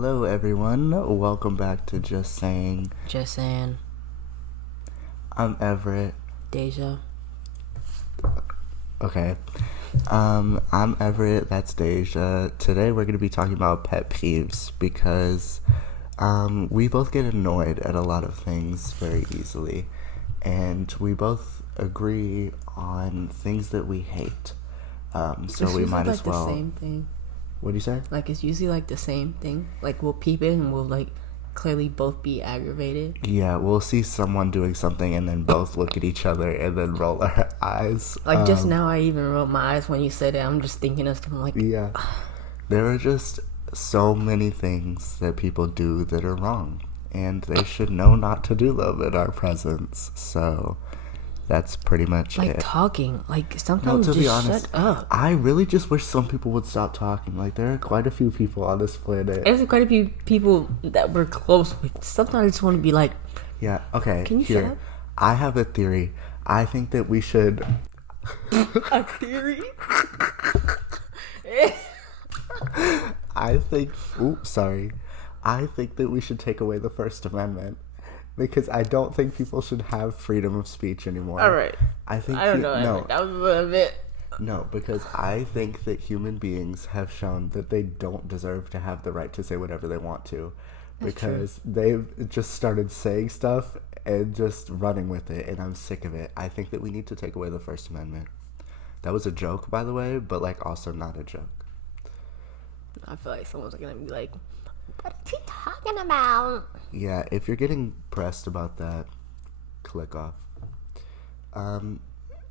Hello, everyone. Welcome back to Just Saying. Just saying. I'm Everett. Deja. Okay. I'm Everett. That's Deja. Today we're going to be talking about pet peeves because we both get annoyed at a lot of things very easily, and we both agree on things that we hate. So we might as well. The same thing. What do you say? Like, it's usually like the same thing. Like, we'll peep it and we'll like clearly both be aggravated. Yeah, we'll see someone doing something and then both look at each other and then roll our eyes. Like, just now I even rolled my eyes when you said it. I'm just thinking of something like, yeah. There are just so many things that people do that are wrong, and they should know not to do them in our presence. So that's pretty much like it. talking. Like, sometimes To just be honest, shut up. I really just wish some people would stop talking. Like, there are quite a few people on this planet. There's quite a few people that we're close with. Sometimes I just want to be like, Yeah, okay. Can you shut up? I have a theory. I think that we should... a theory? I think that we should take away the First Amendment, because I don't think people should have freedom of speech anymore. All right. I don't know. No, That was a little bit. no, because I think that human beings have shown that they don't deserve to have the right to say whatever they want to, because they've just started saying stuff and just running with it, and I'm sick of it. I think that we need to take away the First Amendment. That was a joke, by the way, but like also not a joke. I feel like someone's gonna be like, what is he talking about? Yeah, if you're getting pressed about that, click off.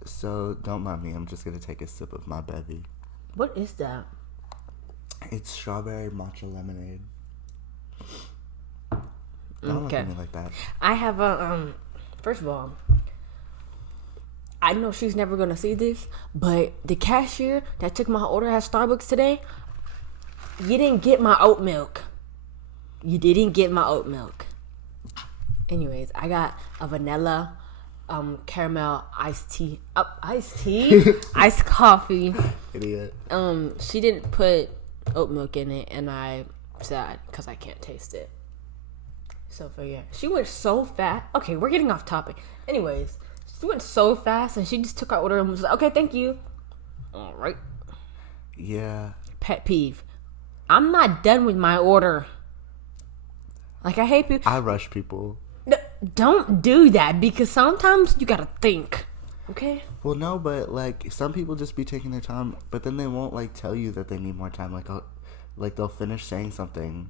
So don't mind me. I'm just gonna take a sip of my bevy. What is that? It's strawberry matcha lemonade. Don't look at me like that. I have a first of all, I know she's never gonna see this, but the cashier that took my order at Starbucks today, you didn't get my oat milk. You didn't get my oat milk. Anyways, I got a vanilla caramel iced tea. Iced coffee. Idiot. She didn't put oat milk in it, and I sad because I can't taste it. So yeah, she went so fast. Okay, we're getting off topic. Anyways, she went so fast, and she just took our order and was like, "Okay, thank you." All right. Yeah. Pet peeve. I'm not done with my order. Like, I hate people. I rush people. Don't do that, because sometimes you gotta think. Okay? Well, no, but like some people just be taking their time, but then they won't like tell you that they need more time. Like they'll finish saying something,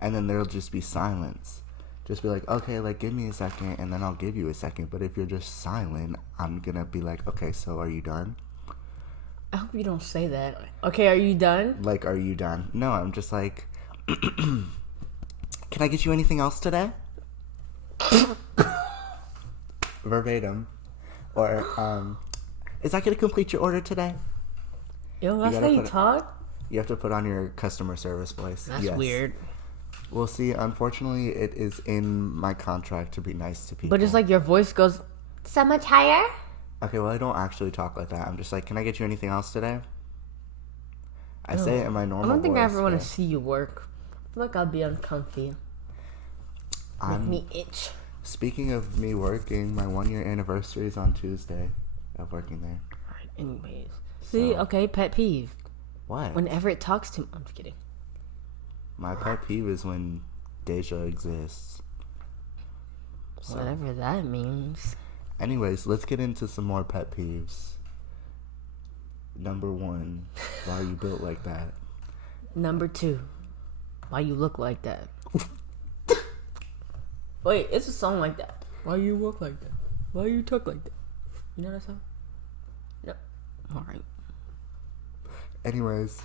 and then there'll just be silence. Just be like, okay, like give me a second, and then I'll give you a second. But if you're just silent, I'm gonna be like, okay, so are you done? I hope you don't say that. Okay, are you done? Like, are you done? No, I'm just like, can I get you anything else today? Verbatim. Or, is that going to complete your order today? Yo, that's how you talk? You have to put on your customer service voice. That's weird. Well, see, unfortunately, it is in my contract to be nice to people. But it's like your voice goes so much higher? Okay, well, I don't actually talk like that. I'm just like, can I get you anything else today? I say it in my normal voice. I don't think I ever want to see you work. I feel like I'll be uncomfy. Make me itch. Speaking of me working, my 1-year anniversary is on Tuesday of working there. Alright, anyways. See, okay, pet peeve. What? Whenever it talks to me. I'm just kidding. My pet peeve is when Deja exists. So. Whatever that means. Anyways, let's get into some more pet peeves. Number 1, why are you built like that? Number 2, why you look like that? Wait, it's a song like that. Why you walk like that? Why you talk like that? You know that song? Yep. Alright. Anyways,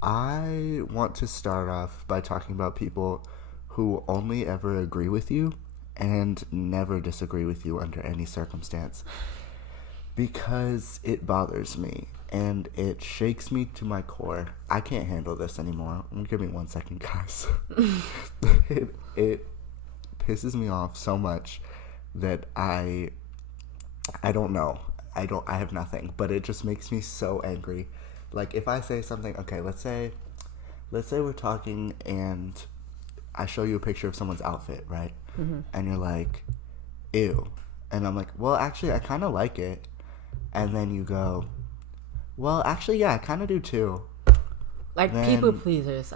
I want to start off by talking about people who only ever agree with you and never disagree with you under any circumstance, because it bothers me and it shakes me to my core. I can't handle this anymore. Give me 1 second, guys. It pisses me off so much that I don't know. I have nothing, but it just makes me so angry. Like, if I say something, okay, let's say let's say we're talking and I show you a picture of someone's outfit, right? Mm-hmm. And you're like, ew. And I'm like, well, actually, I kind of like it. And then you go, well, actually, yeah, I kind of do too. Like, then, people pleasers.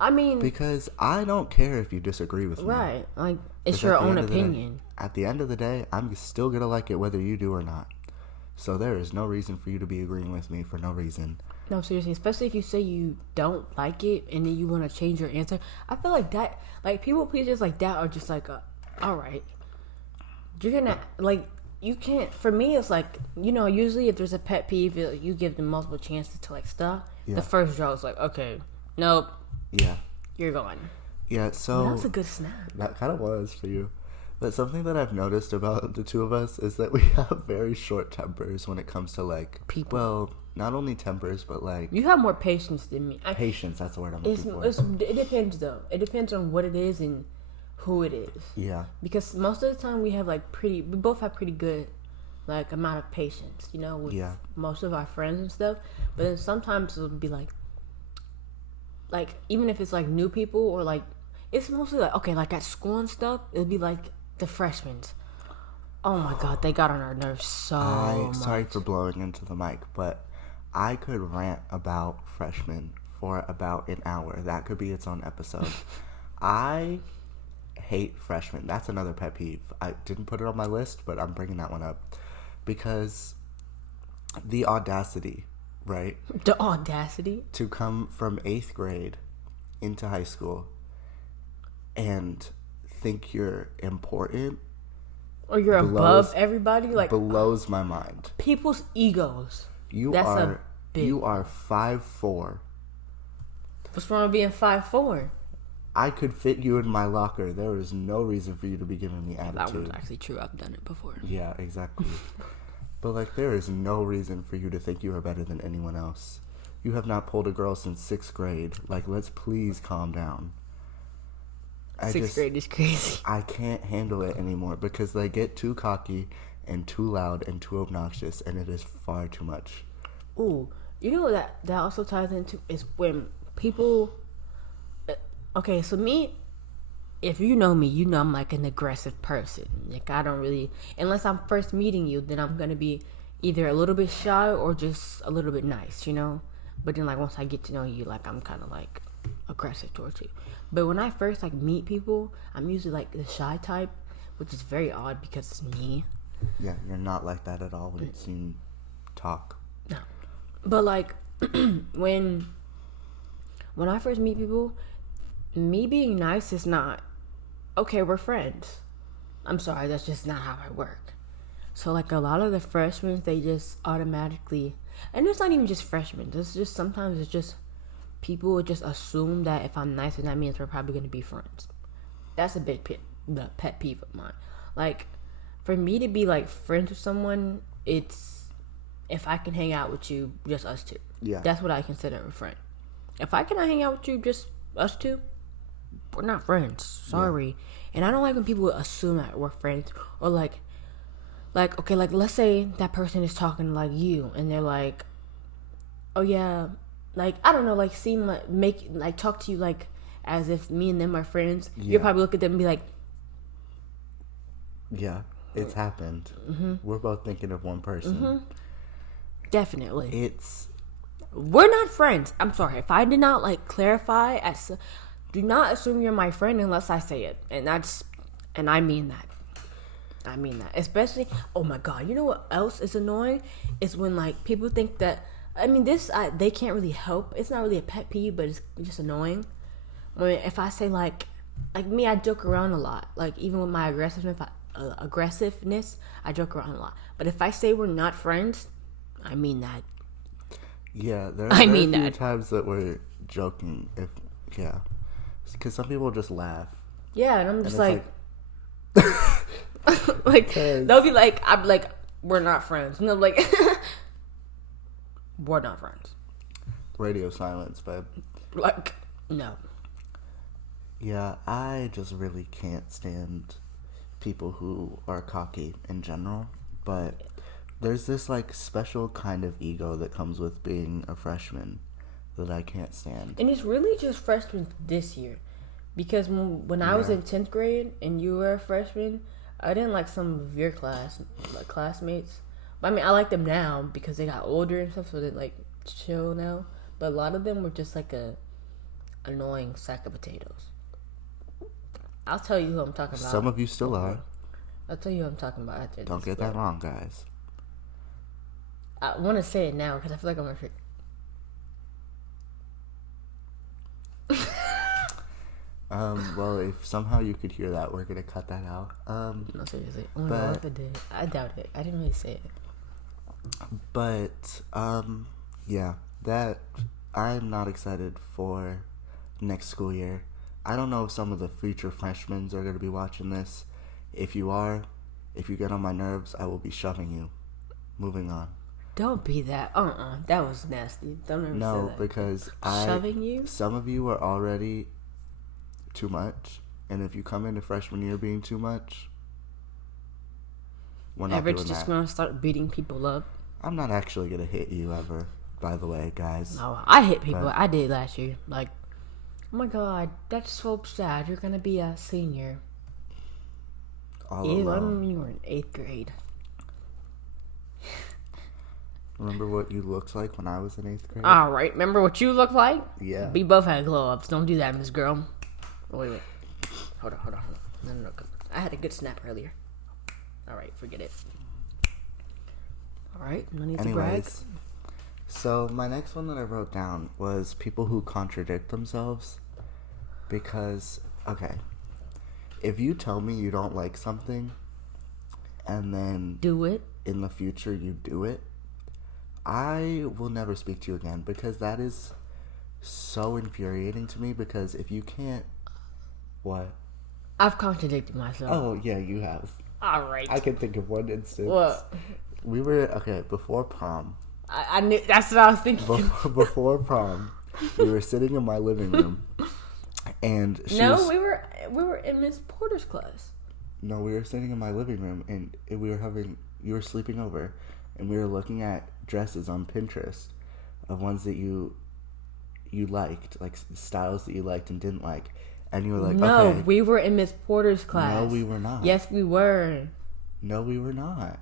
Because I don't care if you disagree with me. Right. Like, it's your own opinion. At the end of the day, I'm still going to like it whether you do or not. So there is no reason for you to be agreeing with me for no reason. No, seriously, especially if you say you don't like it and then you want to change your answer. I feel like that, like, people pleasers like that are just like, all right. You're gonna, like, you can't, for me, it's like, you know, usually if there's a pet peeve, you give them multiple chances to, like, stop. Yeah. The first draw is like, okay, nope. Yeah. You're gone. Yeah, so. Well, that's a good snap. That kind of was for you. But something that I've noticed about the two of us is that we have very short tempers when it comes to, like, people. Well, not only tempers, but, like... You have more patience than me. Patience, that's the word I'm looking for. It depends, though. It depends on what it is and who it is. Yeah. Because most of the time we have, like, we both have pretty good, like, amount of patience, you know, with most of our friends and stuff. But then sometimes it'll be, like, even if it's, like, new people or, like, it's mostly, like, okay, like, at school and stuff, it'll be, like, the freshmen. Oh my god, they got on our nerves so much. Sorry for blowing into the mic, but I could rant about freshmen for about an hour. That could be its own episode. I hate freshmen. That's another pet peeve. I didn't put it on my list, but I'm bringing that one up. Because the audacity, right? The audacity? To come from 8th grade into high school and think you're important or you're above everybody, like, blows my mind. People's egos. You are 5'4". What's wrong with being 5'4"? I could fit you in my locker. There is no reason for you to be giving me attitude. That one's actually true. I've done it before. Yeah, exactly. But, like, there is no reason for you to think you are better than anyone else. You have not pulled a girl since 6th grade. Like, let's please calm down. Sixth grade is crazy. I can't handle it anymore because they get too cocky and too loud and too obnoxious, and it is far too much. Ooh, you know what that also ties into is when people... Okay, so me, if you know me, you know I'm like an aggressive person. Like, I don't really... Unless I'm first meeting you, then I'm going to be either a little bit shy or just a little bit nice, you know? But then, like, once I get to know you, like, I'm kind of, like, aggressive towards you. But when I first, like, meet people, I'm usually, like, the shy type, which is very odd because it's me. Yeah, you're not like that at all when you talk. No. But, like, when I first meet people, me being nice is not, okay, we're friends. I'm sorry, that's just not how I work. So, like, a lot of the freshmen, they just automatically, and it's not even just freshmen, it's just, sometimes it's just, people would just assume that if I'm nice, then that means we're probably going to be friends. That's a big pet peeve of mine. Like, for me to be, like, friends with someone, it's if I can hang out with you, just us two. Yeah. That's what I consider a friend. If I cannot hang out with you, just us two, we're not friends. Sorry. Yeah. And I don't like when people assume that we're friends. Or, like, okay, like, let's say that person is talking like you, and they're like, oh, yeah, like, I don't know, like, seem like, talk to you, like, as if me and them are friends. Yeah. You'll probably look at them and be like... Yeah, it's happened. Mm-hmm. We're both thinking of one person. Mm-hmm. Definitely. We're not friends. I'm sorry. If I did not, like, clarify, do not assume you're my friend unless I say it. And I mean that. I mean that. Especially, oh my God, you know what else is annoying? Is when, like, people think that, I mean, they can't really help. It's not really a pet peeve, but it's just annoying. If I say, like me, I joke around a lot. Like, even with my aggressiveness, I joke around a lot. But if I say we're not friends, I mean that. Yeah, there are a few times that we're joking. Because some people just laugh. Yeah, and I'm just like like, they'll be like, I'm like, we're not friends. And they'll be like, we're not friends. Radio silence, babe. Like, no. Yeah, I just really can't stand people who are cocky in general. But there's this, like, special kind of ego that comes with being a freshman that I can't stand. And it's really just freshmen this year. Because when I was in 10th grade and you were a freshman, I didn't like some of your classmates. But I mean, I like them now because they got older and stuff, so they're like chill now. But a lot of them were just like a annoying sack of potatoes. I'll tell you who I'm talking about. Some of you still are. I'll tell you who I'm talking about after Don't get that wrong, guys. I want to say it now because I feel like I'm going to forget. Well, if somehow you could hear that, we're gonna cut that out. No, seriously. Oh my god, if I did. I doubt it. I didn't really say it. But, yeah, that, I'm not excited for next school year. I don't know if some of the future freshmen are gonna be watching this. If you are, if you get on my nerves, I will be shoving you. Moving on. Don't be that. That was nasty. Don't ever say that. Because shoving you? Some of you are already too much, and if you come into freshman year being too much, we're not doing that. Just gonna start beating people up. I'm not actually gonna hit you ever, by the way, guys. No, I hit people. I did last year. Like, oh my god, that's so sad. You're gonna be a senior. All alone. I remember you were in 8th grade. Remember what you looked like when I was in 8th grade? All right, remember what you looked like? Yeah. We both had glow ups. Don't do that, Miss Girl. Oh, wait. Hold on. No. I had a good snap earlier. All right, forget it. All right, no need to brag. So my next one that I wrote down was people who contradict themselves. Because, okay, if you tell me you don't like something, and then do it in the future you do it, I will never speak to you again, because that is so infuriating to me. Because if you can't, what? I've contradicted myself. Oh yeah, you have. All right. I can think of one instance. What? We were before prom. I knew that's what I was thinking. Before prom, we were sitting in my living room, and we were in Miss Porter's class. No, we were sitting in my living room, and you were sleeping over, and we were looking at dresses on Pinterest of ones that you liked, like styles that you liked and didn't like, and you were like, no, okay. We were in Miss Porter's class. No, we were not. Yes, we were. No, we were not.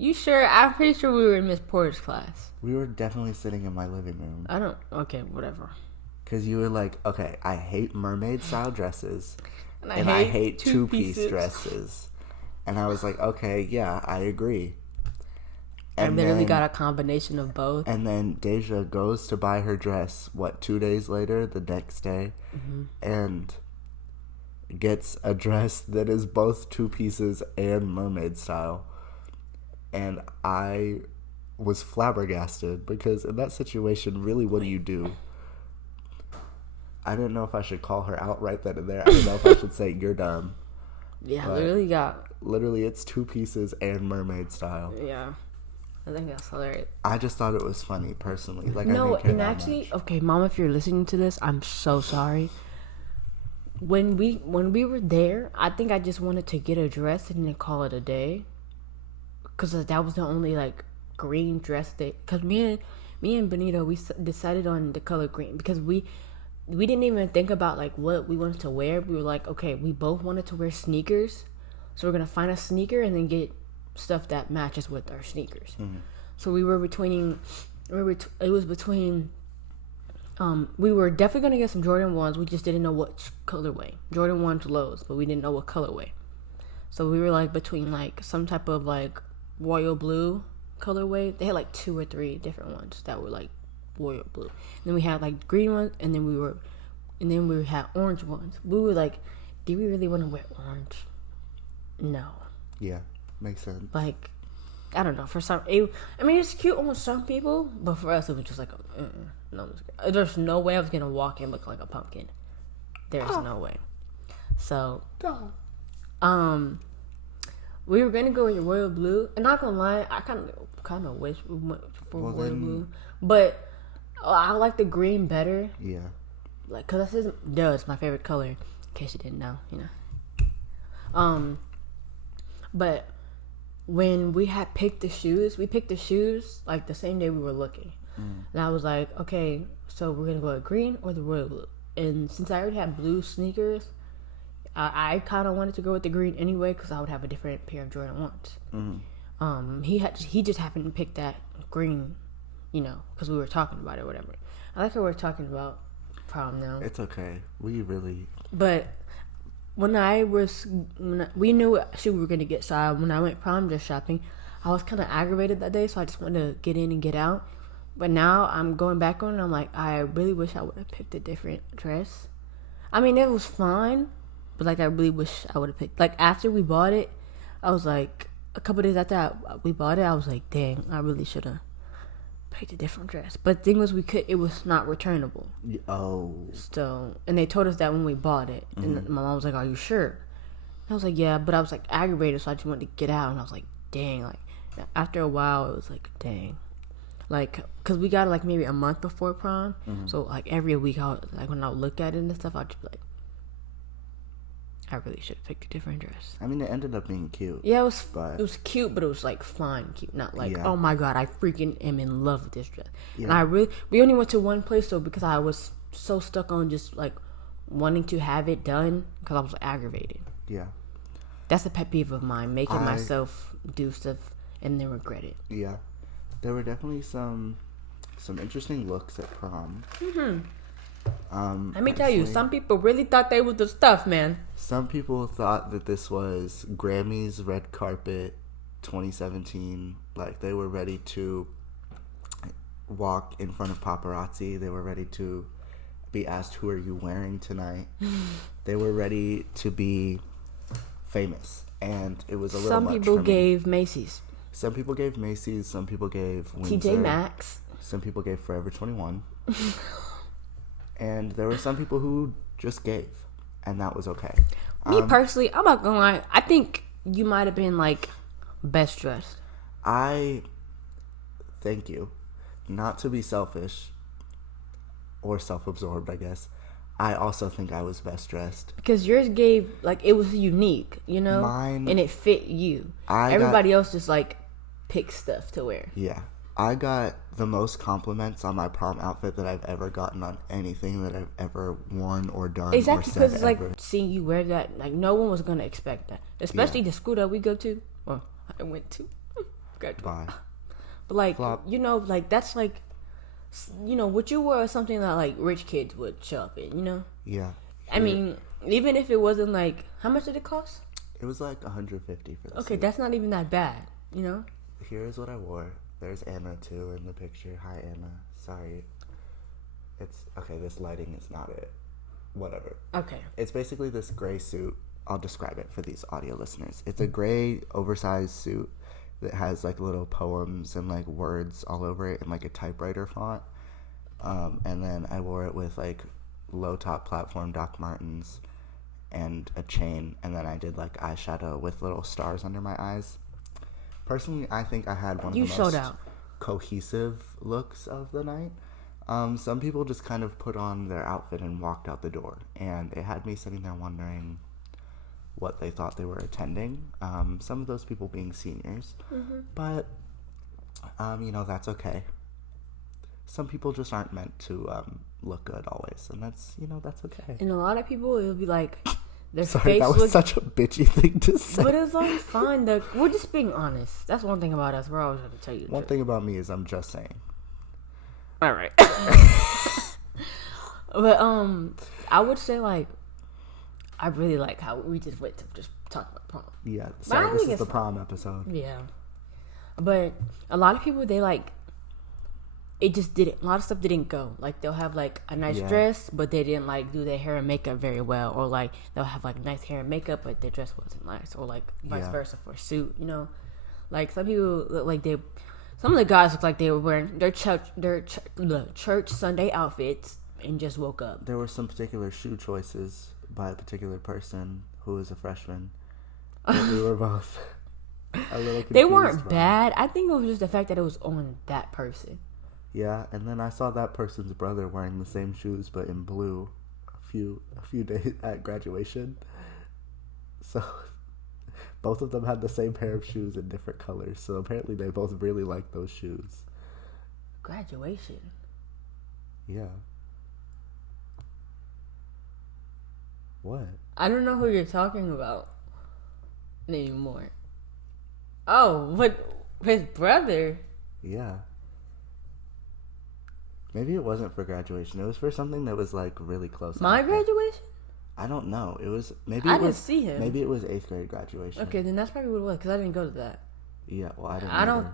You sure? I'm pretty sure we were in Miss Porter's class. We were definitely sitting in my living room. Okay, whatever. Because you were like, okay, I hate mermaid style dresses, and I hate two-piece dresses. And I was like, okay, yeah, I agree. And I literally got a combination of both. And then Deja goes to buy her dress, 2 days later, the next day, and gets a dress that is both two pieces and mermaid style. And I was flabbergasted, because in that situation, really, what do you do? I didn't know if I should call her out right then and there. I didn't know if I should say, you're dumb. Yeah, but literally it's two pieces and mermaid style. Yeah. I think that's hilarious. I just thought it was funny, personally. Like, no, I didn't care and that actually, much. Okay, Mom, if you're listening to this, I'm so sorry. When we were there, I think I just wanted to get a dress and then call it a day, because that was the only like green dress that. Because me and Benito, we decided on the color green because we didn't even think about like what we wanted to wear. We were like, okay, we both wanted to wear sneakers, so we're gonna find a sneaker and then get stuff that matches with our sneakers. So we were between. It was between. We were definitely gonna get some Jordan 1s. We just didn't know what colorway. Jordan 1s lows, but we didn't know what colorway. So we were like between like some type of like royal blue colorway. They had like 2 or 3 different ones that were like royal blue. And then we had like green ones, and then we had orange ones. We were like, do we really want to wear orange? No. Yeah, makes sense. Like, I don't know. It's cute on some people, but for us, it was just like, no. There's no way I was gonna walk and look like a pumpkin. There's no way. So, we were gonna go in royal blue, and not gonna lie, I kind of wish we went for royal blue, but I like the green better. Yeah. Like, cause it's my favorite color. In case you didn't know, But when we had picked the shoes, like the same day we were looking. And I was like, okay, so we're gonna go with green or the royal blue. And since I already had blue sneakers, I kind of wanted to go with the green anyway because I would have a different pair of Jordan 1s. He just happened to pick that green, because we were talking about it or whatever. I like how we're talking about prom now. It's okay. But we knew what shoe we were gonna get, so when I went prom dress shopping, I was kind of aggravated that day, so I just wanted to get in and get out. But now I'm going back on it, and I'm like, I really wish I would have picked a different dress. I mean, it was fine, but like I really wish I would have picked. Like after we bought it, I was like, a couple days after we bought it, I was like, dang, I really should have picked a different dress. But the thing was, it was not returnable. Oh. So, and they told us that when we bought it, and my mom was like, "Are you sure?" And I was like, "Yeah," but I was like aggravated, so I just wanted to get out, and I was like, "Dang!" Like after a while, it was like, "Dang." Like, cause we got it like maybe a month before prom, so like every week, when I would look at it and stuff, I'd just be like, I really should have picked a different dress. I mean, it ended up being cute. Yeah, it was cute, but it was like fine cute, not like oh my god, I freaking am in love with this dress. Yeah. And we only went to one place though because I was so stuck on just like wanting to have it done because I was aggravated. Yeah, that's a pet peeve of mine, making myself do stuff and then regret it. Yeah, there were definitely some interesting looks at prom. Let me tell you, some people really thought they was the stuff, man. Some people thought that this was Grammys red carpet 2017. Like, they were ready to walk in front of paparazzi. They were ready to be asked, who are you wearing tonight? They were ready to be famous. And it was a little much. Some people gave Macy's. Some people gave Macy's. Some people gave Windsor. TJ Maxx. Some people gave Forever 21. And there were some people who just gave, and that was okay. Me personally, I'm not gonna lie, I think you might have been like best dressed. Thank you. Not to be selfish or self-absorbed, I guess. I also think I was best dressed. Because yours gave, like, it was unique, Mine, and it fit you. Everybody else just like picked stuff to wear. Yeah. I got the most compliments on my prom outfit that I've ever gotten on anything that I've ever worn or done. Exactly, because it's like seeing you wear that, like no one was gonna expect that, especially the school that we go to. Well, I went to. Bye. But like Flop. like that's like, what you wore is something that like rich kids would show up in. Yeah. I mean, even if it wasn't like, how much did it cost? It was like $150 for the suit. That's not even that bad. Here's what I wore. There's Anna too in the picture. Hi Anna. Sorry. It's okay, this lighting is not it. Whatever. Okay. It's basically this gray suit. I'll describe it for these audio listeners. It's a gray oversized suit that has like little poems and like words all over it in like a typewriter font. And then I wore it with like low top platform Doc Martens and a chain, and then I did like eyeshadow with little stars under my eyes. Personally, I think I had one of the most cohesive looks of the night. Some people just kind of put on their outfit and walked out the door, and it had me sitting there wondering what they thought they were attending. Some of those people being seniors, but that's okay. Some people just aren't meant to look good always, and that's okay. And a lot of people, it'll be like, their Sorry, face that was such a bitchy thing to say. But it's like fine. We're just being honest. That's one thing about us. We're always going to tell you the One truth. thing about me is I'm just saying. All right. But I would say like, I really like how we just went to just talk about prom. Yeah. Sorry, this is the prom episode. Yeah. But a lot of people, they like, it just didn't, a lot of stuff didn't go. Like, they'll have like a nice dress, but they didn't like do their hair and makeup very well. Or like, they'll have like nice hair and makeup, but their dress wasn't nice. Or like vice versa for a suit, Like, some people look like some of the guys look like they were wearing their church Sunday outfits and just woke up. There were some particular shoe choices by a particular person who was a freshman. We were both a little confused. They weren't bad. I think it was just the fact that it was on that person. Yeah, and then I saw that person's brother wearing the same shoes but in blue a few days at graduation. So both of them had the same pair of shoes in different colors. So apparently they both really liked those shoes. Graduation. Yeah. What? I don't know who you're talking about anymore. Oh, but his brother. Yeah. Maybe it wasn't for graduation. It was for something that was like really close. My graduation? I don't know. It was maybe I it didn't was see him. Maybe it was 8th grade graduation. Okay, then that's probably what it was because I didn't go to that. Yeah, well, I didn't. I don't.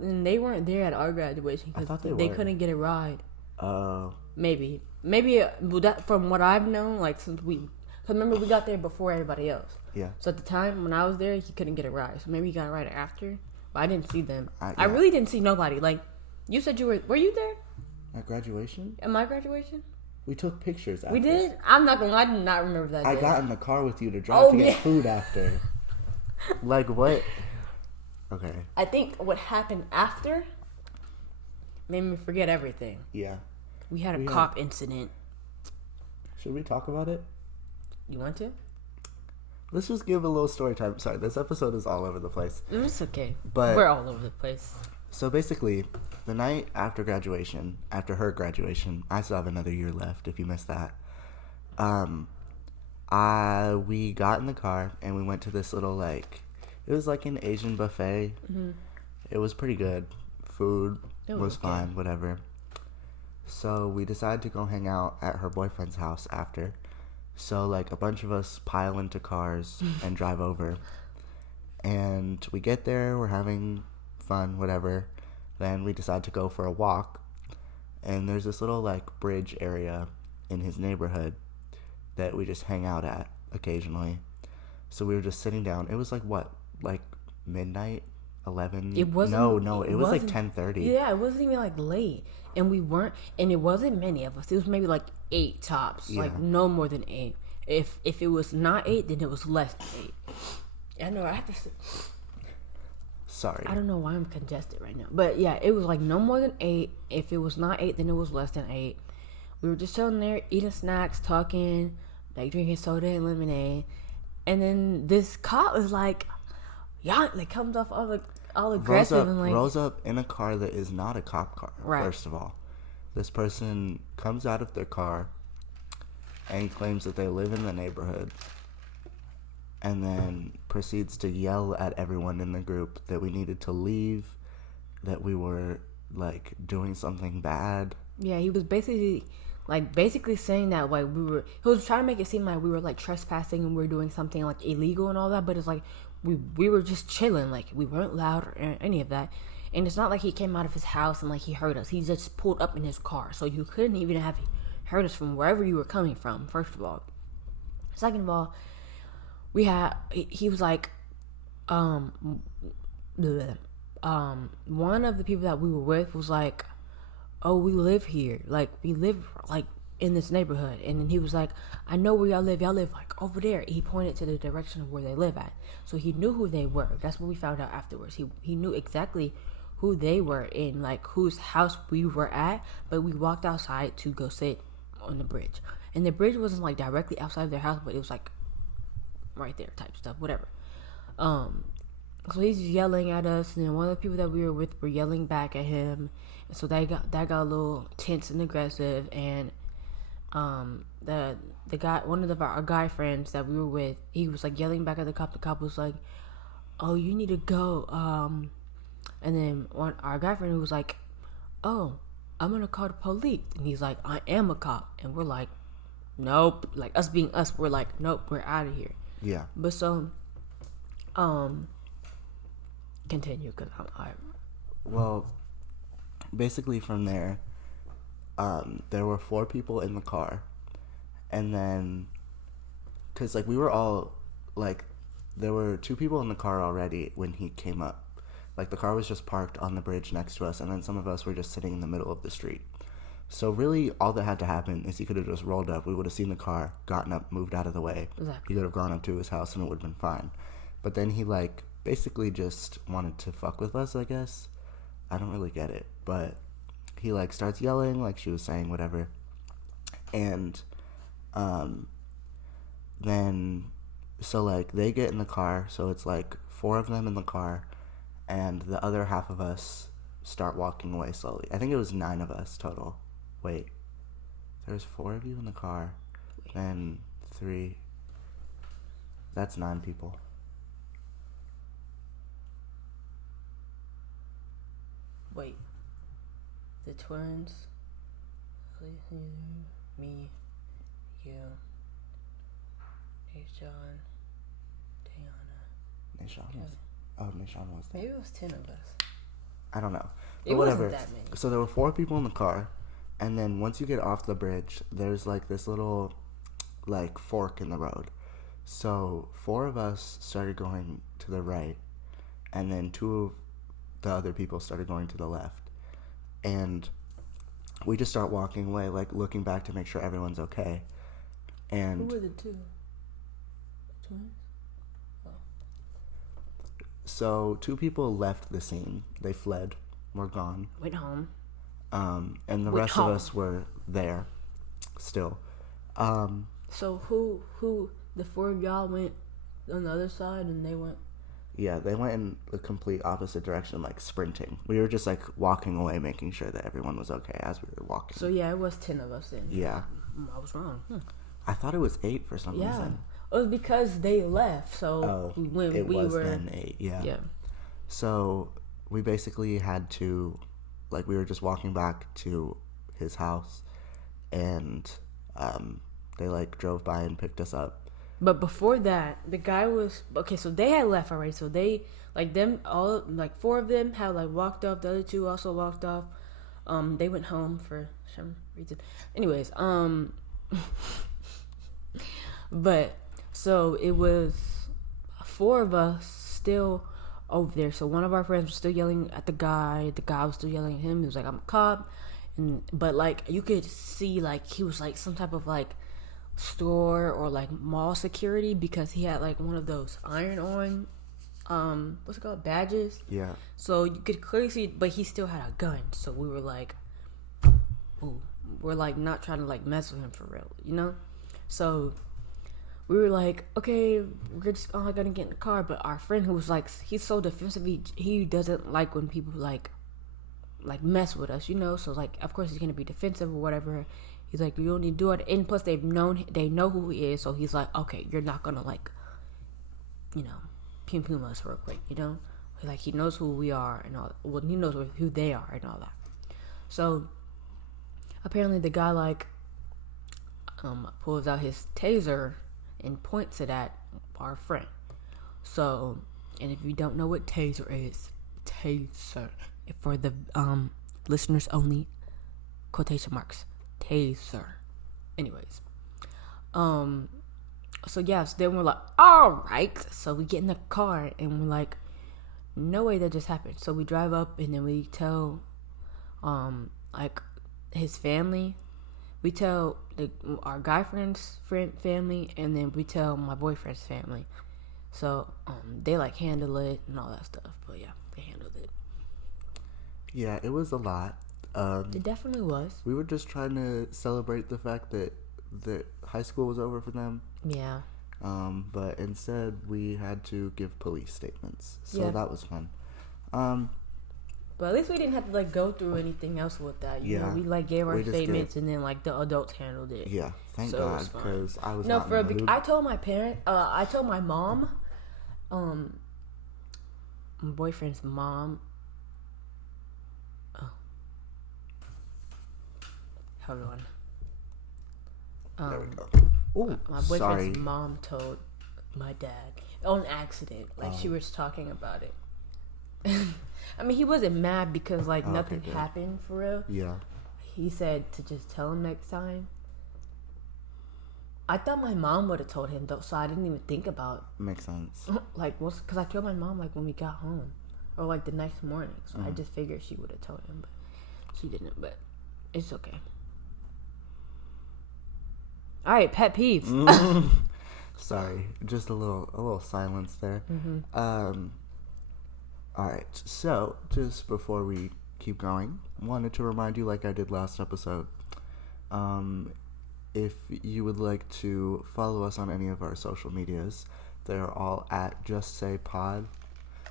And they weren't there at our graduation because they couldn't get a ride. Oh. Maybe. That from what I've known, like since because remember we got there before everybody else. Yeah. So at the time when I was there, he couldn't get a ride. So maybe he got a ride after. But I didn't see them. I really didn't see nobody. Like you said, were you there at graduation? At my graduation? We took pictures after. We did? I'm not gonna lie, I did not remember that. I got in the car with you to drive to get food after. Like what? Okay. I think what happened after made me forget everything. Yeah. We had a cop incident. Should we talk about it? You want to? Let's just give a little story time. Sorry, this episode is all over the place. It's okay. But we're all over the place. So basically, the night after graduation, after her graduation, I still have another year left if you missed that. We got in the car and we went to this little it was like an Asian buffet. Mm-hmm. It was pretty good. Food was fine, whatever. So we decided to go hang out at her boyfriend's house after. So a bunch of us pile into cars and drive over. And we get there, we're having fun, whatever. Then we decide to go for a walk. And there's this little bridge area in his neighborhood that we just hang out at occasionally. So we were just sitting down. It was midnight, 11. It wasn't. No. It was 10:30. Yeah, it wasn't even late, and we weren't. And it wasn't many of us. It was maybe 8 tops. Yeah. No more than 8. If it was not 8, then it was less than 8. I know. I have to. Sorry. I don't know why I'm congested right now, but yeah, it was no more than 8. If it was not 8, then it was less than 8. We were just chilling there, eating snacks, talking, drinking soda and lemonade, and then this cop was comes off all aggressive rolls up in a car that is not a cop car. Right. First of all, this person comes out of their car and claims that they live in the neighborhood, and then proceeds to yell at everyone in the group that we needed to leave, that we were doing something bad. Yeah, he was basically saying that he was trying to make it seem like we were trespassing and we were doing something illegal and all that, but it's we were just chilling, we weren't loud or any of that. And it's not like he came out of his house and he heard us. He just pulled up in his car, so you couldn't even have heard us from wherever you were coming from, first of all. Second of all, he was one of the people that we were with was oh, we live here, we live in this neighborhood. And then he was I know where y'all live over there. He pointed to the direction of where they live at, so he knew who they were. That's what we found out afterwards. He knew exactly who they were in, whose house we were at. But we walked outside to go sit on the bridge, and the bridge wasn't directly outside their house, but it was right there type stuff, whatever. So he's yelling at us, and then one of the people that we were with were yelling back at him, and so that got a little tense and aggressive. And the guy, one of our guy friends that we were with, he was yelling back at the cop. The cop was oh, you need to go. And then our guy friend was oh, I'm gonna call the police. And he's I am a cop. And we're nope. Us being us, we're nope, we're out of here. Yeah. But so continue, because well, basically from there, there were 4 people in the car, and then because we were all there were 2 people in the car already when he came up. The car was just parked on the bridge next to us, and then some of us were just sitting in the middle of the street. So really all that had to happen is he could have just rolled up. We would have seen the car, gotten up, moved out of the way. Exactly. He could have gone up to his house and it would have been fine. But then he basically just wanted to fuck with us, I guess. I don't really get it, but he starts yelling, she was saying, whatever. And then so they get in the car, so it's 4 of them in the car, and the other half of us start walking away slowly. I think it was 9 of us total. Wait, there's 4 of you in the car, then 3. That's 9 people. Wait. The twins, me, you, Nishan, Diana. Nishan was there. Maybe it was 10 of us. I don't know. It whatever. Wasn't that many. So there were 4 people in the car, and then once you get off the bridge, there's like this little like fork in the road. So 4 of us started going to the right, and then 2 of the other people started going to the left. And we just start walking away, like looking back to make sure everyone's okay. And who were the 2? Twins? Oh. So 2 people left the scene. They fled. Were gone. Went home. And the Went rest home. of us were there still. So who the 4 of y'all went on the other side and they went? Yeah, they went in the complete opposite direction, like sprinting. We were just like walking away, making sure that everyone was okay as we were walking. So yeah, it was 10 of us then. Yeah. I was wrong. I thought it was 8 for some Yeah. reason. It was because they left. So when it we was were then 8. Yeah. Yeah. So we basically had to, like, we were just walking back to his house, and they like drove by and picked us up. But before that, the guy was okay. So they had left already. So they all 4 of them had like walked off. The other 2 also walked off. They went home for some reason. Anyways, but so it was 4 of us still over there. So one of our friends was still yelling at the guy. The guy was still yelling at him. He was like, "I'm a cop," but like you could see like he was like some type of like store or like mall security because he had like one of those iron on what's it called, badges. Yeah. So you could clearly see, but he still had a gun. So we were like, ooh, we're like not trying to like mess with him for real, you know. So we were like, okay, we're just all gonna get in the car. But our friend who was like, he's so defensive, he doesn't like when people like mess with us, you know. So like, of course he's gonna be defensive or whatever. He's like, you don't need to do it. And plus they know who he is. So he's like, okay, you're not gonna like, you know, pum us real quick, you know. Like he knows who we are and all. Well, he knows who they are and all that. So apparently the guy like pulls out his taser and points it at our friend. So, and if you don't know what taser is, taser for the listeners only, quotation marks, taser. Anyways, so yeah, so then we're like, all right. So we get in the car and we're like, no way that just happened. So we drive up and then we tell, like his family. We tell our guy friend's family, and then we tell my boyfriend's family. So they like handle it and all that stuff. But yeah, they handled it. Yeah, it was a lot. It definitely was. We were just trying to celebrate the fact that high school was over for them. Yeah. But instead we had to give police statements. So Yeah. that was fun. But at least we didn't have to like go through anything else with that. You know, we like gave our statements and then like the adults handled it. Yeah, thank So God, because I was No, not for in the mood. I told my mom, my boyfriend's mom. Oh, hold on. There we go. Oh, My boyfriend's sorry. mom told my dad on accident. Like she was talking about it. I mean, he wasn't mad because like nothing happened for real. Yeah. He said to just tell him next time. I thought my mom would have told him though, so I didn't even think about Makes sense. like because I told my mom like when we got home or like the next morning. So I just figured she would have told him, but she didn't. But it's okay. All right, pet peeves. Sorry, just a little silence there. All right, so just before we keep going, wanted to remind you, like I did last episode, if you would like to follow us on any of our social medias, they're all at thejustsaypod.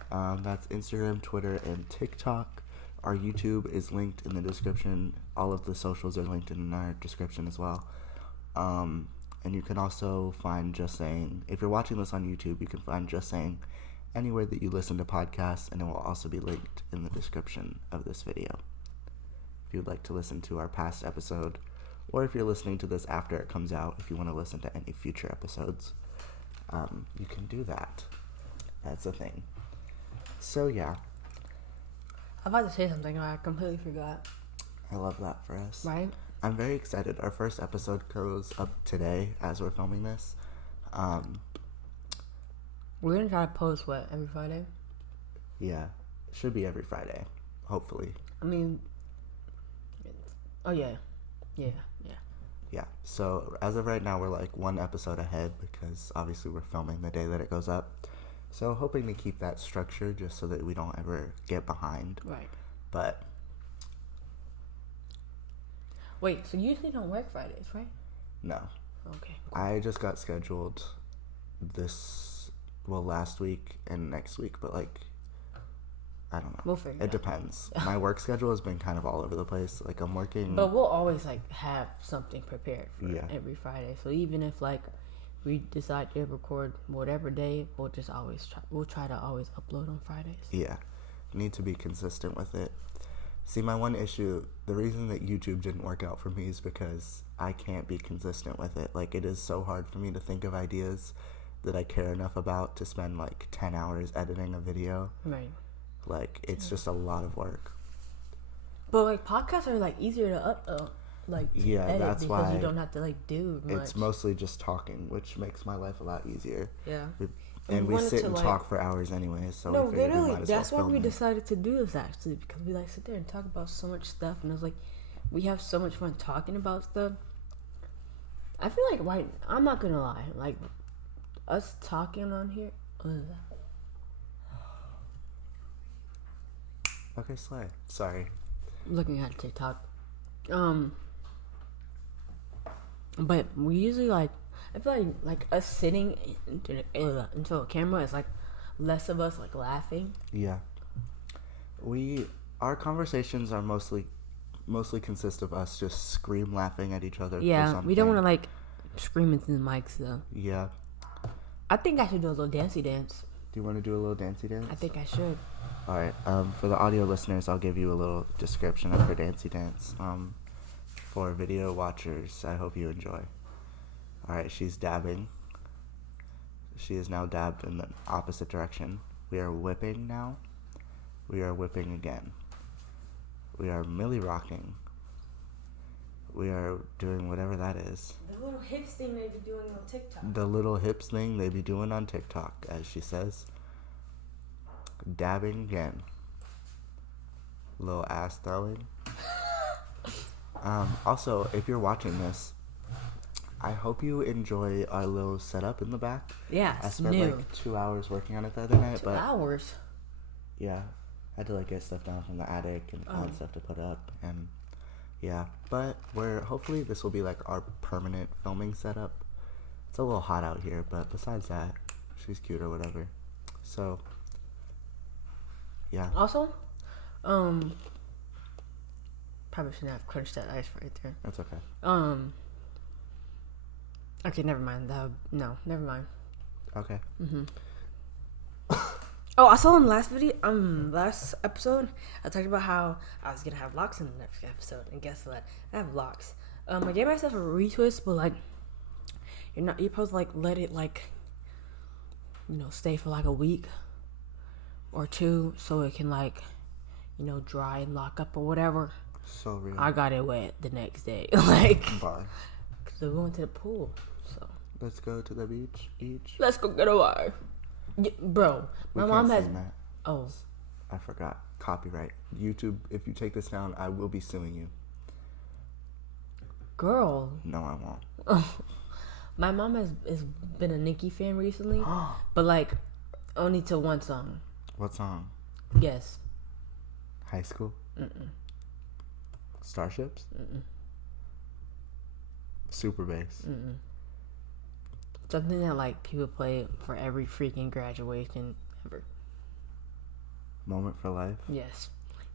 That's Instagram, Twitter, and TikTok. our YouTube is linked in the description. All of the socials are linked in our description as well. And you can also find Just Saying. If you're watching this on YouTube, you can find Just Saying anywhere that you listen to podcasts, and it will also be linked in the description of this video. If you'd like to listen to our past episode, or if you're listening to this after it comes out, if you want to listen to any future episodes, you can do that. That's a thing. So yeah. I'm about to say something, I completely forgot. I love that for us. Right? I'm very excited. Our first episode goes up today as we're filming this. We're going to try to post, every Friday? Yeah. Should be every Friday, hopefully. I mean, oh yeah. Yeah. Yeah. So as of right now, we're like one episode ahead because obviously we're filming the day that it goes up. So hoping to keep that structure just so that we don't ever get behind. Right. But wait, so you usually don't work Fridays, right? no. Okay. Cool. I just got scheduled last week and next week, but like, I don't know. We'll figure it out. It depends. My work schedule has been kind of all over the place. Like I'm working. But we'll always have something prepared for Yeah. every Friday. So even if we decide to record whatever day, we'll try to always upload on Fridays. Yeah. Need to be consistent with it. See, my one issue, the reason that YouTube didn't work out for me is because I can't be consistent with it. Like, it is so hard for me to think of ideas that I care enough about to spend, 10 hours editing a video. Right. It's just a lot of work. But, podcasts are, easier to yeah, edit that's because why you don't have to, do much. It's mostly just talking, which makes my life a lot easier. Yeah. And we sit and talk for hours anyway, so no, we figured we literally, might as that's well why we film it. decided to do this actually, because we sit there and talk about so much stuff, and it's we have so much fun talking about stuff. I feel I'm not gonna lie, us talking on here. Okay, Slay. Sorry. Looking at TikTok, but we usually I feel like us sitting into a camera is less of us laughing. Yeah. Our conversations are mostly consist of us just scream laughing at each other. Yeah, for something. we don't want to scream into the mics though. Yeah. I think I should do a little dancey dance. Do you want to do a little dancey dance? I think I should. All right. For the audio listeners, I'll give you a little description of her dancey dance. For video watchers, I hope you enjoy. All right, she's dabbing. She is now dabbed in the opposite direction. We are whipping now. We are whipping again. We are milli rocking. We are doing whatever that is. The little hips thing they be doing on TikTok. The little hips thing they be doing on TikTok, as she says. Dabbing again. Little ass throwing. Also, if you're watching this, I hope you enjoy our little setup in the back. Yeah, I spent 2 hours working on it the other night. 2 hours? Yeah. I had to get stuff down from the attic and find stuff to put up, and yeah. But hopefully this will be our permanent filming setup. It's a little hot out here, but besides that, she's cute or whatever. So yeah. Also, probably shouldn't have crunched that ice right there. That's okay. Okay, never mind. Never mind. Okay. Oh, I saw in last episode, I talked about how I was gonna have locks in the next episode, and guess what? I have locks. I gave myself a retwist, but you're supposed to let it stay for a week or two, so it can dry and lock up or whatever. So real. I got it wet the next day, Bye. because we're going to the pool. So Let's go to the beach. let's go get a water. Yeah, bro, my mom has. That. Oh, I forgot. Copyright. YouTube, if you take this down, I will be suing you. girl. No, I won't. My mom has been a Nicki fan recently, but only to one song. What song? Yes. High School? Mm-mm. Starships? Mm-mm. Super Bass? Mm-mm. Something that people play for every freaking graduation ever. Moment for Life? Yes.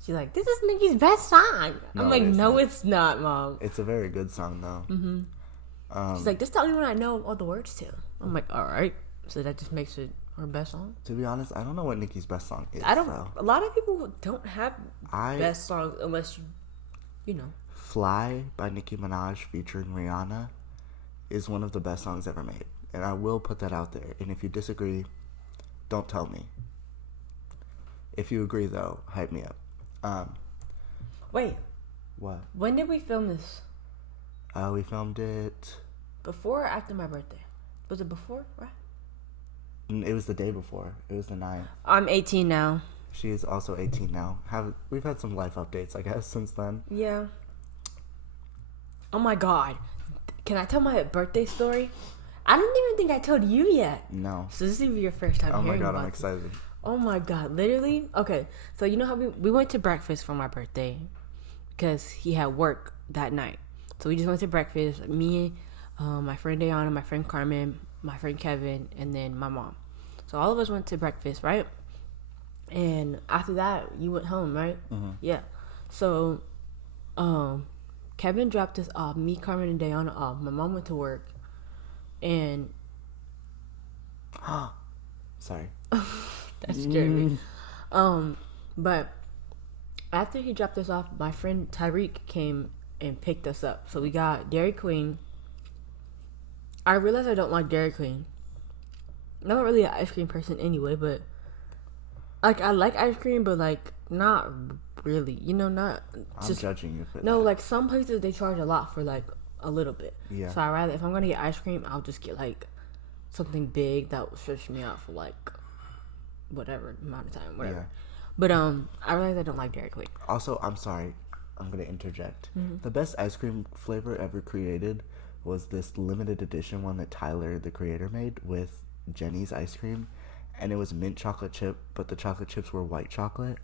She's like, this is Nicki's best song. No, I'm like, no, not. it's not, Mom. It's a very good song, though. She's like, just tell me what I know all the words to. I'm like, all right. So that just makes it her best song. To be honest, I don't know what Nicki's best song is. I don't. So. A lot of people don't have best songs unless you know. "Fly" by Nicki Minaj featuring Rihanna is one of the best songs ever made, and I will put that out there. And if you disagree, don't tell me. If you agree, though, hype me up. Wait. What? When did we film this? We filmed it before or after my birthday. Was it before? Right? It was the day before. It was the 9th. I'm 18 now. She is also 18 now. We've had some life updates, I guess, since then. Yeah. Oh my God. Can I tell my birthday story? I didn't even think I told you yet. No. So this is your first time hearing about it. I'm excited. Oh my God. Literally? Okay. So you know how we went to breakfast for my birthday because he had work that night. So we just went to breakfast. Me, my friend Dayana, my friend Carmen, my friend Kevin, and then my mom. So all of us went to breakfast, right? And after that, you went home, right? Mm-hmm. Yeah. So, Kevin dropped us off. Me, Carmen, and Dayana off. My mom went to work, and sorry, that scared me. But after he dropped us off, my friend Tyreek came and picked us up. So we got Dairy Queen. I realized I don't like Dairy Queen. I'm not really an ice cream person anyway, but like I like ice cream, but like not really. You know, not. I'm judging you for no, that. like some places they charge a lot for like a little bit. Yeah. So I rather if I'm gonna get ice cream, I'll just get like something big that will stretch me out for like whatever amount of time, whatever. Yeah. But I realize I don't like Dairy Queen. Also, I'm sorry. I'm gonna interject. Mm-hmm. The best ice cream flavor ever created was this limited edition one that Tyler, the creator, made with Jenny's ice cream, and it was mint chocolate chip, but the chocolate chips were white chocolate,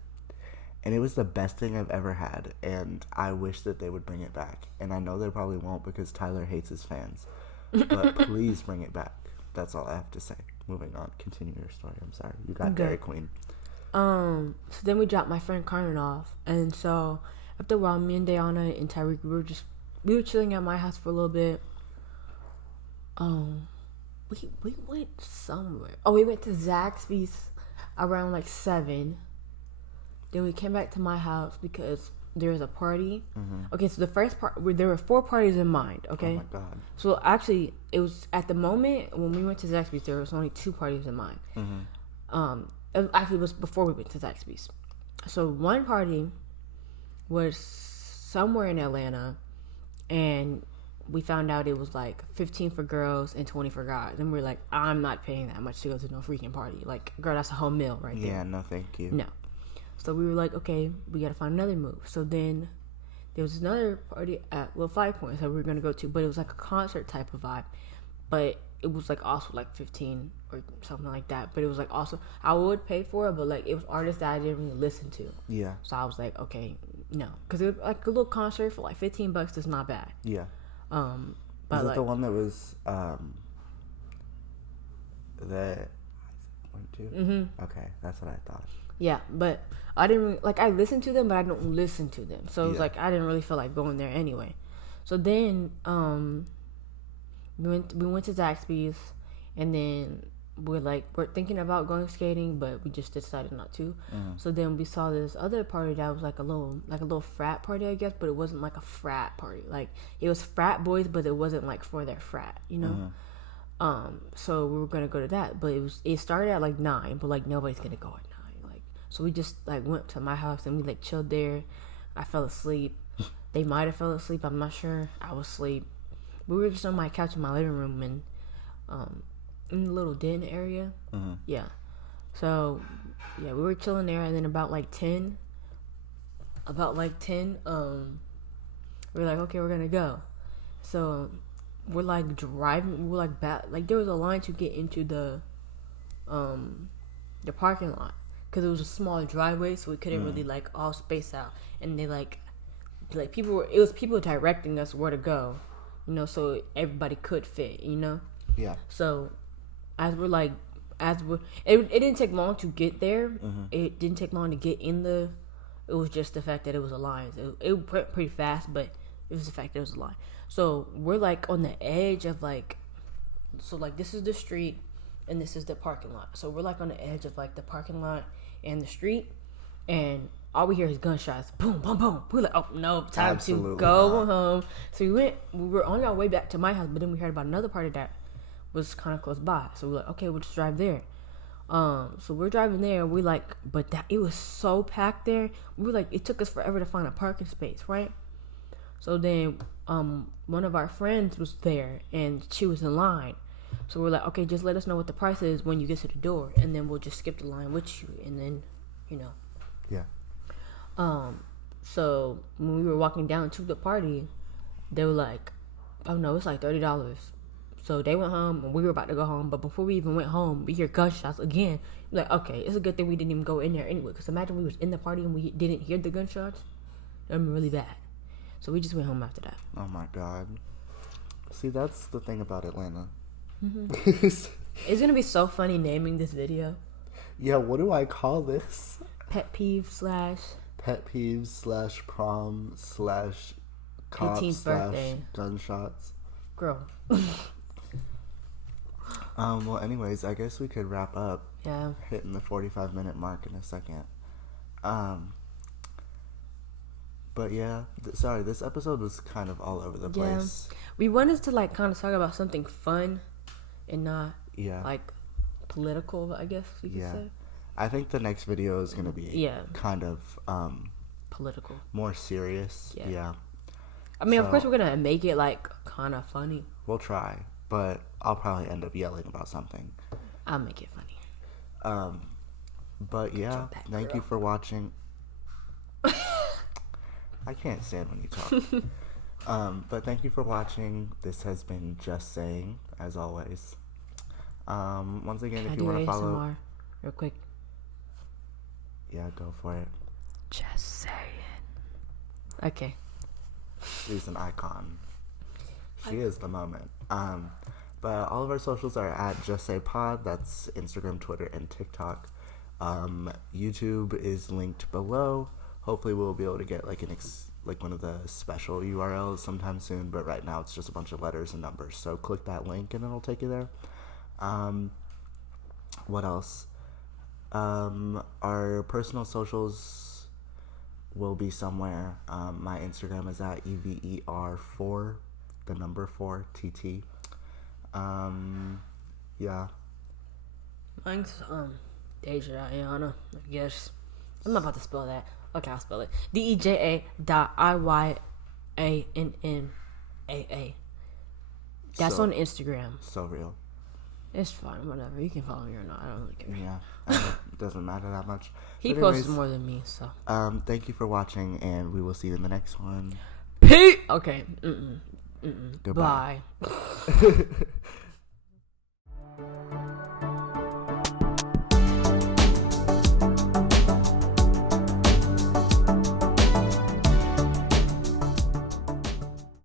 and it was the best thing I've ever had, and I wish that they would bring it back, and I know they probably won't because Tyler hates his fans, but please bring it back. That's all I have to say. Moving on, continue your story. I'm sorry, you got Okay. Dairy Queen. So then we dropped my friend Carmen off, and so after a while, me and Dayana and Tyreek, we were chilling at my house for a little bit. We went somewhere. Oh, we went to Zaxby's around like 7. Then we came back to my house because there was a party. Mm-hmm. Okay, so the first part, there were 4 parties in mind. Okay. Oh my God. So actually, it was at the moment when we went to Zaxby's, there was only 2 parties in mind. Mm-hmm. It was before we went to Zaxby's. So one party was somewhere in Atlanta, and we found out it was like 15 for girls and 20 for guys. And we were like, I'm not paying that much to go to no freaking party. Like, girl, that's a whole meal right there. Yeah, no thank you. No. So we were like, okay, we gotta find another move. So then there was another party at 5 Points that we were gonna go to, but it was like a concert type of vibe. But it was like also like 15 or something like that. But it was like also, I would pay for it, but like it was artists that I didn't really listen to. Yeah. So I was like, okay, no. Because it was like a little concert for like $15 is not bad. Yeah. But Was it like the one that was that went to? Mm-hmm. Okay, that's what I thought. yeah, but I didn't really, like I listened to them, but I don't listen to them. So it was like I didn't really feel like going there anyway. So then we went to Zaxby's, and then we're thinking about going skating, but we just decided not to. So then we saw this other party that was like a little frat party, I guess, but it wasn't like a frat party. Like it was frat boys, but it wasn't like for their frat, you know. So we were gonna go to that, but it started at like 9, but like nobody's gonna go at 9. Like so we just like went to my house and we like chilled there. I fell asleep. They might have fell asleep. I'm not sure. I was asleep. We were just on my couch in my living room and in the little den area. Yeah. So yeah, we were chilling there, and then about 10 we were like, okay, we're gonna go. So we're like driving, we're like back, like there was a line to get into the parking lot because it was a small driveway, so we couldn't really like all space out, and they like it was people directing us where to go, you know, so everybody could fit, you know. Yeah. So it didn't take long to get there. It didn't take long to get in the It was just the fact that it was a line. It went pretty fast, but it was the fact that it was a line. So we're like on the edge of like, so like this is the street and this is the parking lot. So we're like on the edge of like the parking lot and the street, and all we hear is gunshots. Boom, boom, boom. We're like, oh no, time Absolutely to go not. home. So we were on our way back to my house, but then we heard about another party that was kind of close by. So we're like, okay, we'll just drive there. So we're driving there. We like, but that it was so packed there. We were like, it took us forever to find a parking space, right? So then, one of our friends was there and she was in line. So we're like, okay, just let us know what the price is when you get to the door, and then we'll just skip the line with you, and then, you know. Yeah. So when we were walking down to the party, they were like, oh no, it's like $30. So they went home and we were about to go home, but before we even went home, we hear gunshots again. We're like, okay, it's a good thing we didn't even go in there anyway, because imagine we was in the party and we didn't hear the gunshots. That would be really bad. So we just went home after that. Oh my God. See, that's the thing about Atlanta. Mm-hmm. It's gonna be so funny naming this video. Yeah, what do I call this? Pet peeve / Pet peeves / prom / cops 18th birthday. / gunshots. Girl. Well, anyways, I guess we could wrap up. Yeah. Hitting the 45-minute mark in a second. But yeah, sorry, this episode was kind of all over the place. We wanted to like kind of talk about something fun and not like political, I guess you could say. I think the next video is going to be kind of political, more serious. Yeah. I mean, of course we're going to make it like kind of funny. We'll try, but I'll probably end up yelling about something. I'll make it funny. But yeah, thank you for watching. I can't stand when you talk. But thank you for watching. This has been Just Saying, as always. Once again, if you want to follow ASMR real quick. Yeah, go for it. Just saying. Okay. She's an icon. She is the moment. But all of our socials are at Just Say Pod. That's Instagram, Twitter, and TikTok. YouTube is linked below. Hopefully we'll be able to get like one of the special URLs sometime soon, but right now it's just a bunch of letters and numbers. So click that link and it'll take you there. What else? Our personal socials will be somewhere. My Instagram is at EVER4, the number 4, TT. Yeah. Mine's Deja Ayana, I guess. I'm not about to spell that. Okay, I'll spell it. DEJA.IYANNAA. That's on Instagram. So real. It's fine, whatever. You can follow me or not. I don't really care. Yeah, it doesn't matter that much. He posts more than me, so. Thank you for watching, and we will see you in the next one. Pete. Okay. Goodbye. Bye.